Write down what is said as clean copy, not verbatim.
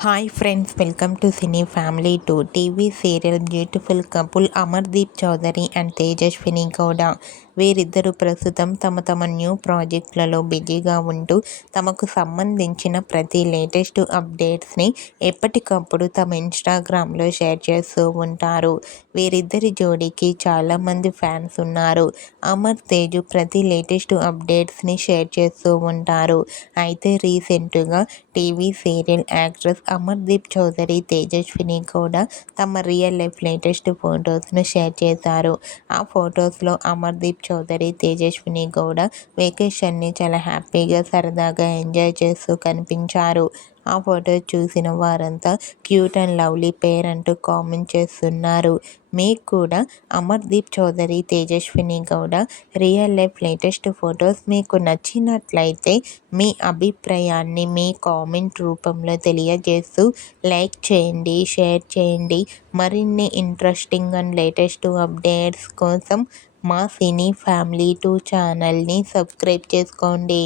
Hi friends, welcome to cine family two. TV serial beautiful couple Amardeep Chaudhary and Tejaswini Gowda వీరిద్దరూ ప్రస్తుతం తమ తమ న్యూ ప్రాజెక్టులలో బిజీగా ఉంటూ తమకు సంబంధించిన ప్రతి లేటెస్ట్ అప్డేట్స్ని ఎప్పటికప్పుడు తమ ఇన్స్టాగ్రామ్లో షేర్ చేస్తూ ఉంటారు. వీరిద్దరి జోడీకి చాలామంది ఫ్యాన్స్ ఉన్నారు. అమర్ తేజు ప్రతి లేటెస్ట్ అప్డేట్స్ని షేర్ చేస్తూ ఉంటారు. అయితే రీసెంట్గా TV serial actress Amardeep Chaudhary, Tejaswini Gowda తమ రియల్ లైఫ్ లేటెస్ట్ ఫొటోస్ను షేర్ చేశారు. ఆ ఫొటోస్లో అమర్దీప్ చౌదరి, తేజస్విని గౌడ వెకేషన్ని చాలా హ్యాపీగా, సరదాగా ఎంజాయ్ చేస్తూ కనిపించారు. ఆ ఫోటో చూసిన వారంతా క్యూట్ అండ్ లవ్లీ పేర్ అంటూ కామెంట్ చేస్తున్నారు. మీకు కూడా Amardeep Chaudhary, Tejaswini Gowda real life latest photos మీకు నచ్చినట్లయితే మీ అభిప్రాయాన్ని మీ కామెంట్ రూపంలో తెలియజేస్తూ లైక్ చేయండి, షేర్ చేయండి. మరిన్ని ఇంట్రెస్టింగ్ అండ్ లేటెస్ట్ అప్డేట్స్ కోసం మా సినీ ఫ్యామిలీ 2 ఛానల్ని సబ్స్క్రైబ్ చేసుకోండి.